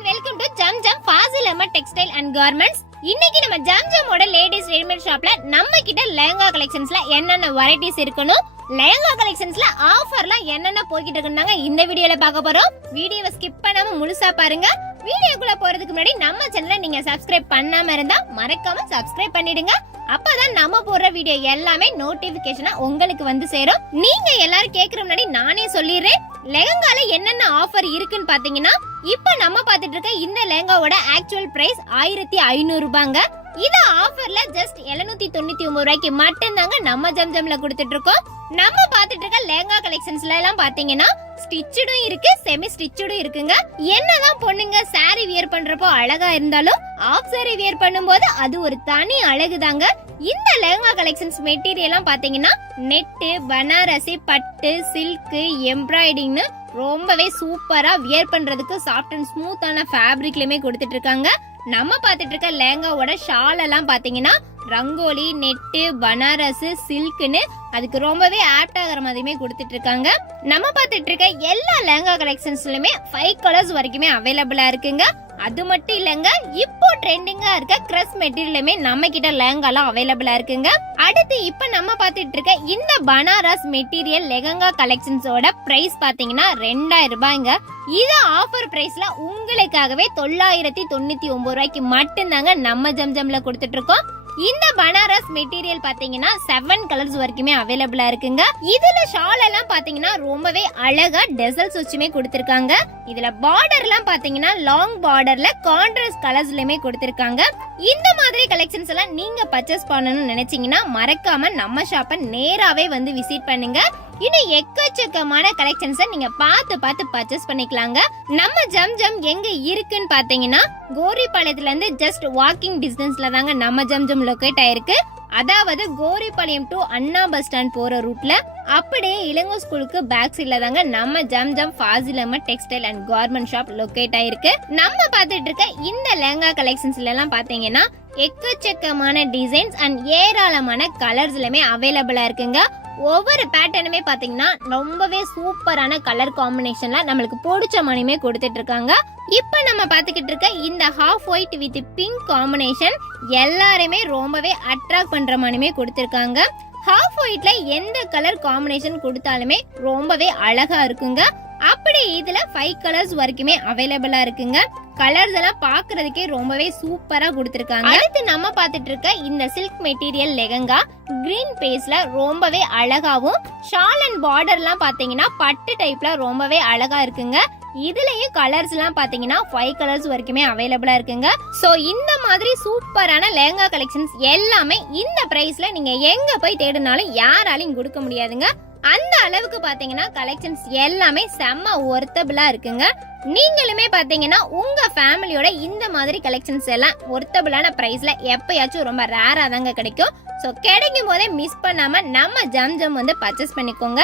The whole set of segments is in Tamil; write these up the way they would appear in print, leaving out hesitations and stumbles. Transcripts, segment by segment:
And welcome to Zam Zam Fazil Ahmed textile and garments. இன்னைக்கு நம்ம ஜம் ஜம்மோட லேடிஸ் ரெடிமேட் ஷாப்ல நம்ம கிட்ட லெஹங்கா கலெக்ஷன்ஸ்ல என்னென்ன வெரைட்டிஸ் இருக்கணும், லெஹங்கா கலெக்ஷன்ஸ்ல ஆஃபர்லாம் என்னென்ன போய்கிட்டு இருக்குன்னாங்க இந்த வீடியோல பார்க்க போறோம். வீடியோவை ஸ்கிப் பண்ணாம முழுசா பாருங்க. வீடியோக்குள்ள போறதுக்கு முன்னாடி நம்ம சேனலை நீங்க சப்ஸ்கிரைப் பண்ணாம இருந்தா மறக்காம சப்ஸ்கிரைப் பண்ணிடுங்க. அப்பதான் நம்ம போடுற வீடியோ எல்லாமே நோட்டிபிகேஷனா உங்களுக்கு வந்து சேரும். நீங்க எல்லாரும் கேக்குற முன்னாடி நானே சொல்லிடுறேன், லெஹங்கால என்னென்ன ஆஃபர் இருக்குன்னு பாத்தீங்கன்னா, இப்ப நம்ம பாத்துட்டு இருக்க இந்த லெஹங்காவோட ஆக்சுவல் பிரைஸ் 1500 ரூபாங்க. இது ஆஃபர்ல ஜஸ்ட் 799 ரூபாய்க்கு மட்டும் தாங்க நம்ம ஜம்ஜம்ல கொடுத்துட்டு இருக்கோம். நம்ம பாத்துட்டு இருக்க லெஹங்கா கலெக்ஷன்ஸ்ல எல்லாம் பாத்தீங்கன்னா ஸ்டிச்சுடும் இருக்கு, செமி ஸ்டிச்சுடும் இருக்குங்க. என்னதான் பொண்ணுங்க சாரி வியர் பண்றப்போ அழகா இருந்தாலும் ஆஃப் சாரி வியர் பண்ணும்போது அது ஒரு தனி அழகு தாங்க. இந்த லெஹங்கா கலெக்ஷன்ஸ் மெட்டீரியல்லாம் பாத்தீங்கன்னா நெட்டு, பனாரசி, பட்டு, சில்க், எம்ப்ராய்டிங்னு ரொம்பவே சூப்பரா வியர் பண்றதுக்கு சாஃப்ட் அண்ட் ஸ்மூத்தான ஃபேப்ரிக்லயுமே கொடுத்துட்டு இருக்காங்க. நம்ம பாத்துட்டு இருக்க லெஹங்காவோட ஷால் எல்லாம் பாத்தீங்கன்னா ரங்கோலி, நெட்டு, பனாரஸ், சில்க்னு அதுக்கு ரொம்பவே ஆப்ட் ஆகிற மாதிரியுமே கொடுத்துட்டு இருக்காங்க. நம்ம பாத்துட்டு இருக்க எல்லா லெஹங்கா கலெக்ஷன்ஸ்லயுமே 5 கலர்ஸ் வரைக்குமே அவைலபிளா இருக்குங்க. அது மட்டும் இல்லங்க, இப்போ ட்ரெண்டிங்கா இருக்க கிரஸ் மெட்டீரியலுமே நம்ம கிட்ட லெஹங்காலாம் அவைலபிளா இருக்குங்க. அடுத்து இப்ப நம்ம பாத்துட்டு இருக்க இந்த பனாரஸ் மெட்டீரியல் லெஹங்கா கலெக்ஷன்ஸோட பிரைஸ் பாத்தீங்கன்னா 2000 ரூபாய்ங்க. இது ஆஃபர் பிரைஸ்ல உங்களுக்காகவே 999 ரூபாய்க்கு மட்டும்தாங்க நம்ம ஜம்ஜம்ல கொடுத்துட்டு இருக்கோம். இந்த பனாரஸ் மெட்டீரியல் பாத்தீங்கன்னா 7 கலர்ஸ் வரைக்குமே அவைலபிளா இருக்குங்க. இதுல ஷால் எல்லாம் பாத்தீங்கன்னா ரொம்பவே அழகா டெசல்ஸ் வச்சுமே கொடுத்திருக்காங்க. இதுல பார்டர் எல்லாம் பாத்தீங்கன்னா லாங் பார்டர்ல கான்ட்ராஸ்ட் கலர்ஸ்லயுமே கொடுத்திருக்காங்க. இந்த மாதிரி கலெக்ஷன்ஸ் எல்லாம் நீங்க பர்ச்சேஸ் பண்ணணும்னு நினைச்சீங்கன்னா மறக்காம நம்ம ஷாப்பை நேராவே வந்து விசிட் பண்ணுங்க. இன்னும் எக்கச்சக்கமான கலெக்ஷன்ஸை நீங்க பார்த்து பர்ச்சேஸ் பண்ணிக்கலாங்க. நம்ம ஜம்ஜம் எங்க இருக்குன்னு பாத்தீங்கன்னா கோரிப்பாளையத்துல இருந்து ஜஸ்ட் வாக்கிங் டிஸ்டன்ஸ்ல தாங்க நம்ம ஜம்ஜம் லொகேட் ஆயிருக்கு. அதாவது Goripalayam to Anna bus stand போற ரூட்ல அப்படியே இளங்கோ ஸ்கூலுக்கு பேக் சைட்ல தாங்க நம்ம Zamzam Fazil Ahmed textile and garment shop locate ஆயிருக்கு. நம்ம பாத்துட்டு இருக்க இந்த லெஹங்கா கலெக்ஷன்ஸ்ல எல்லாம் பாத்தீங்கன்னா எக்கச்சக்கமான டிசைன்ஸ் அண்ட் ஏராளமான கலர்ஸ்லயுமே அவைலபிளா இருக்குங்க. ஒவ்வொரு பேட்டர்னுமே பாத்தீங்கன்னா ரொம்பவே சூப்பரான கலர் காம்பினேஷன்ல நம்மளுக்கு பிடிச்ச மாதிரியுமே கொடுத்துட்டு இருக்காங்க. இப்ப நம்ம பாத்துக்கிட்டு இருக்க இந்த half white with pink combination எல்லாருமே ரொம்பவே அட்ராக்ட் பண்ற மாதிரியுமே கொடுத்திருக்காங்க. ஹாஃப் ஒயிட்ல எந்த கலர் காம்பினேஷன் கொடுத்தாலுமே ரொம்பவே அழகா இருக்குங்க. அப்படி இதுல 5 கலர்ஸ் வரைக்குமே அவைலபிளா இருக்குங்க. கலர்ஸ் எல்லாம் பாக்குறதுக்கே ரொம்பவே சூப்பரா கொடுத்திருக்காங்க. அடுத்து நம்ம பாத்துட்டு இருக்க இந்த சில்க் மெட்டீரியல் லெஹங்கா கிரீன் பேஸ்ல ரொம்பவே அழகாவும், ஷால் அண்ட் பார்டர் எல்லாம் பாத்தீங்கன்னா பட்டு டைப்ல ரொம்பவே அழகா இருக்குங்க. இதுலயும் கலர்ஸ் எல்லாம் பாத்தீங்கன்னா 5 கலர்ஸ் வரைக்குமே அவைலபிளா இருக்குங்க. சோ இந்த மாதிரி சூப்பரான லெஹங்கா கலெக்ஷன்ஸ் எல்லாமே இந்த பிரைஸ்ல நீங்க எங்க போய் தேடினாலும் யாராலையும் கொடுக்க முடியாதுங்க. அந்த அளவுக்கு பாத்தீங்கன்னா கலெக்ஷன்ஸ் எல்லாமே செம்ம ஒர்த்தபிளா இருக்குங்க. நீங்களுமே பாத்தீங்கன்னா உங்க ஃபேமிலியோட இந்த மாதிரி கலெக்ஷன்ஸ் எல்லாம் ஒர்த்தபிளான பிரைஸ்ல எப்பயாச்சும் ரொம்ப ரேரா தாங்க கிடைக்கும். சோ கிடைக்கும் போதே மிஸ் பண்ணாம நம்ம ஜம்ஜம் வந்து பர்ச்சேஸ் பண்ணிக்கோங்க.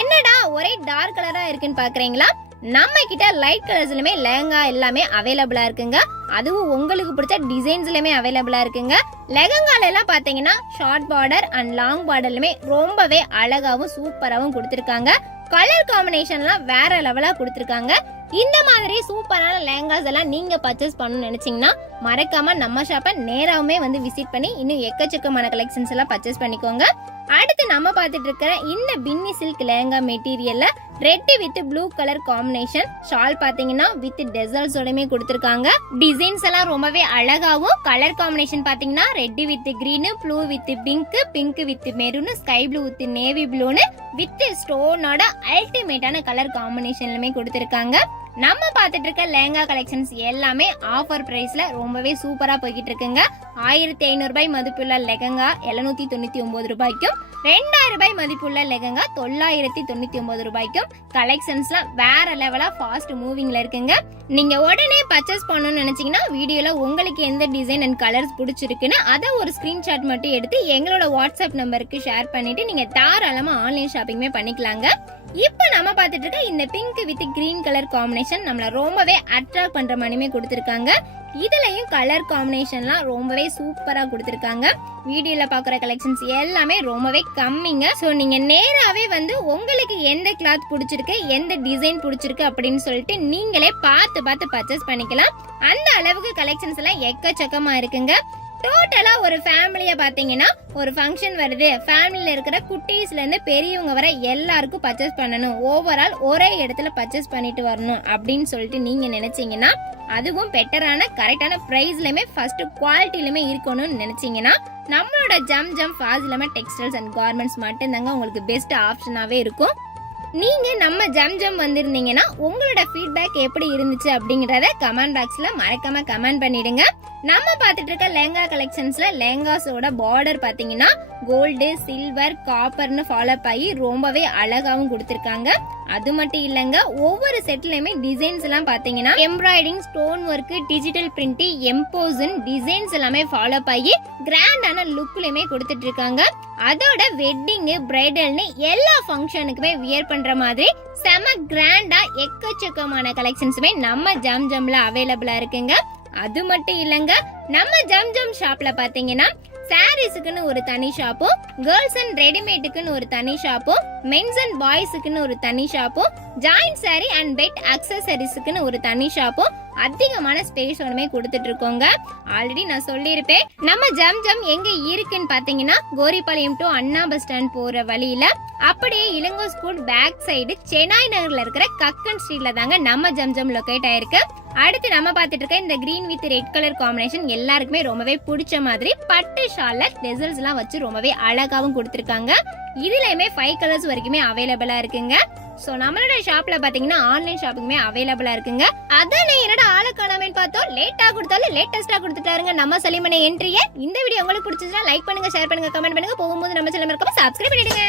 என்னடா ஒரே டார்க் கலரா இருக்குன்னு பாக்குறீங்களா? நம்ம கிட்ட லைட் கலர்ஸ்லயுமே லெஹங்கா எல்லாமே அவைலபிளா இருக்குங்க. அதுவும் உங்களுக்கு பிடிச்ச டிசைன்ஸ்லயுமே அவைலபிளா இருக்குங்க. லெஹங்கால எல்லாம் பாத்தீங்கன்னா ஷார்ட் பார்டர் அண்ட் லாங் பார்டர்லுமே ரொம்பவே அழகாவும் சூப்பராவும் கொடுத்திருக்காங்க. கலர் காம்பினேஷன்லாம் வேற லெவலா கொடுத்திருக்காங்க. இந்த மாதிரி சூப்பரான லெஹங்காஸ் எல்லாம் நீங்க பர்ச்சேஸ் பண்ணணும்னு நினைச்சீங்கன்னா மறக்காம நம்ம ஷாப்பை நேராவுமே வந்து விசிட் பண்ணி இன்னும் எக்கச்சக்கமான கலெக்ஷன்ஸ் எல்லாம் பர்ச்சேஸ் பண்ணிக்கோங்க. அடுத்து நம்ம பாத்துட்டு இருக்கிற இந்த பின்னி சில்க் லெஹங்கா மெட்டீரியல்ல red with blue colour combination shawl பாத்தீங்கன்னா வித் டெசல்ஸோடமே கொடுத்திருக்காங்க. டிசைன்ஸ் எல்லாம் ரொம்பவே அழகாவும், கலர் காம்பினேஷன் பாத்தீங்கன்னா red with green, blue with pink, pink with maroon, sky blue with navy ப்ளூன்னு வித் ஸ்டோனோட அல்டிமேட்டான கலர் காம்பினேஷன்லுமே கொடுத்திருக்காங்க. நம்ம பாத்துட்டு இருக்க லெஹங்கா கலெக்ஷன்ஸ் எல்லாமே ஆஃபர் பிரைஸ்ல ரொம்பவே சூப்பரா போய்கிட்டு இருக்குங்க. 1500 ரூபாய் மதிப்புள்ள லெஹங்கா 799 ரூபாய்க்கும், 2000 ரூபாய் மதிப்புள்ள லெஹங்கா 999 ரூபாய்க்கும் கலெக்ஷன்ஸ்லாம் வேற லெவலா ஃபாஸ்ட் மூவிங்ல இருக்குங்க. நீங்க உடனே பர்ச்சேஸ் பண்ணணும்னு நினைச்சீங்கன்னா வீடியோல உங்களுக்கு எந்த டிசைன் அண்ட் கலர்ஸ் பிடிச்சிருக்குன்னு அதை ஒரு ஸ்கிரீன்ஷாட் மட்டும் எடுத்து எங்களோட வாட்ஸ்அப் நம்பருக்கு ஷேர் பண்ணிட்டு நீங்க தாராளமா ஆன்லைன் ஷாப்பிங்குமே பண்ணிக்கலாங்க. இப்போ நம்ம பார்த்துட்டு இருக்க இந்த pink with green colour combination நம்மள ரொம்பவே அட்ராக்ட் பண்ற மாதிரியே கொடுத்திருக்காங்க. இதுலயும் கலர் காம்பினேஷன்லாம் ரொம்பவே சூப்பரா கொடுத்திருக்காங்க. வீடியோல பாக்குற கலெக்ஷன்ஸ் எல்லாமே ரொம்பவே கம்மிங்க. சோ நீங்க நேராவே வந்து உங்களுக்கு எந்த கிளாத் பிடிச்சிருக்கு, எந்த டிசைன் பிடிச்சிருக்கு அப்படின்னு சொல்லிட்டு நீங்களே பார்த்து பர்ச்சேஸ் பண்ணிக்கலாம். அந்த அளவுக்கு கலெக்ஷன்ஸ் எல்லாம் எக்கச்சக்கமா இருக்குங்க. டோட்டலா ஒரு ஃபேமிலிய பாத்தீங்கன்னா ஒரு ஃபங்க்ஷன் வருது, ஃபேமிலில இருக்கிற குட்டீஸ்ல இருந்து பெரியவங்க வரை எல்லாருக்கும் பர்ச்சேஸ் பண்ணணும், ஓவரால் ஒரே இடத்துல பர்ச்சேஸ் பண்ணிட்டு வரணும் அப்படின்னு சொல்லிட்டு நீங்க நினைச்சீங்கன்னா, அதுவும் பெட்டரான கரெக்டான பிரைஸ்லயுமே ஃபர்ஸ்ட் குவாலிட்டிலுமே இருக்கணும்னு நினைச்சீங்கன்னா நம்மளோட ஜம் ஃபாசிலமா டெக்ஸ்டைல்ஸ் அண்ட் கார்மெண்ட்ஸ் மட்டும் தாங்க உங்களுக்கு பெஸ்ட் ஆப்ஷனாவே இருக்கும். நீங்க நம்ம ஜம் வந்திருந்தீங்கன்னா உங்களோட ஃபீட்பேக் எப்படி இருந்துச்சு அப்படிங்கறத கமெண்ட் பாக்ஸ்ல மறக்காம கமெண்ட் பண்ணிடுங்க. நம்ம பார்த்துட்டு இருக்க லெஹங்கா கலெக்ஷன்ஸ்ல லெஹங்காஸோட பார்டர் பாத்தீங்கன்னா கோல்டு, சில்வர், காப்பர்னு ஃபாலோ ஆகி ரொம்பவே அழகாவும் கொடுத்திருக்காங்க. அது மட்டும் இல்லங்க, ஒவ்வொரு செட்லயுமே டிசைன்ஸ் எல்லாம் பாத்தீங்கன்னா embroidering, stone work, digital print, embossing designs எல்லாமே ஃபாலோ ஆகி கிராண்டான லுக்லயுமே கொடுத்துட்டு இருக்காங்க. அதோட வெட்டிங், பிரைடல்னு எல்லா ஃபங்க்ஷனுக்குமே வியர் பண்ற மாதிரி செம கிராண்டா எக்கச்சக்கமான கலெக்ஷன்ஸுமே நம்ம ஜம்ல அவைலபிளா இருக்குங்க. அது மட்டும் இல்லங்க, நம்ம ஜம் ஷாப்ல பாத்தீங்கன்னா சாரீஸுக்குன்னு ஒரு தனி ஷாப்பும், கேர்ள்ஸ் அண்ட் ரெடிமேடுக்குன்னு ஒரு தனி ஷாப்பும், மென்ஸ் அண்ட் பாய்ஸுக்குன்னு ஒரு தனி ஷாப்பும், ஜாயிண்ட் சாரி அண்ட் பெட் அக்சசரிஸுக்குன்னு ஒரு தனி ஷாப்பும் அதிகமான ஸ்பேஸ் ஒண்ணுமே கொடுத்துட்டு இருக்கோங்க. ஆல்ரெடி நான் சொல்லியிருப்பேன், நம்ம ஜம் எங்க இருக்குன்னு பாத்தீங்கன்னா Goripalayam to Anna bus stand போற வழியில அப்படியே Ilango school back side Chennai நகர்ல இருக்கிற கக்கன் ஸ்ட்ரீட்ல தாங்க நம்ம ஜம் லொகேட் ஆயிருக்கு. அடுத்து நம்ம பார்த்துட்டு இருக்க இந்த green with red colour combination எல்லாருக்குமே ரொம்பவே பிடிச்ச மாதிரி பட்டு ஷால்ல டெசல்ஸ் எல்லாம் வச்சு ரொம்பவே அழகாவும் கொடுத்திருக்காங்க. இதுலயுமே 5 கலர்ஸ் வரைக்குமே அவைலபிளா இருக்குங்க. சோ நம்மளோட ஷாப்ல பாத்தீங்கன்னா ஆன்லைன் ஷாப்பிங்குமே அவைலபிளா இருக்குங்க. அதானே என்னோட ஆளை காணாமன்னு பார்த்தோம், லேட்டா கொடுத்தாலும் லேட்டஸ்டா கொடுத்துட்டாருங்க நம்ம சலிமனை என்ட்ரிய. இந்த வீடியோ உங்களுக்கு பிடிச்சிருந்தா லைக் பண்ணுங்க, ஷேர் பண்ணுங்க, கமெண்ட் பண்ணுங்க. போகும்போது நம்ம சேனல் மறக்காம சப்ஸ்கிரைப் பண்ணிடுங்க.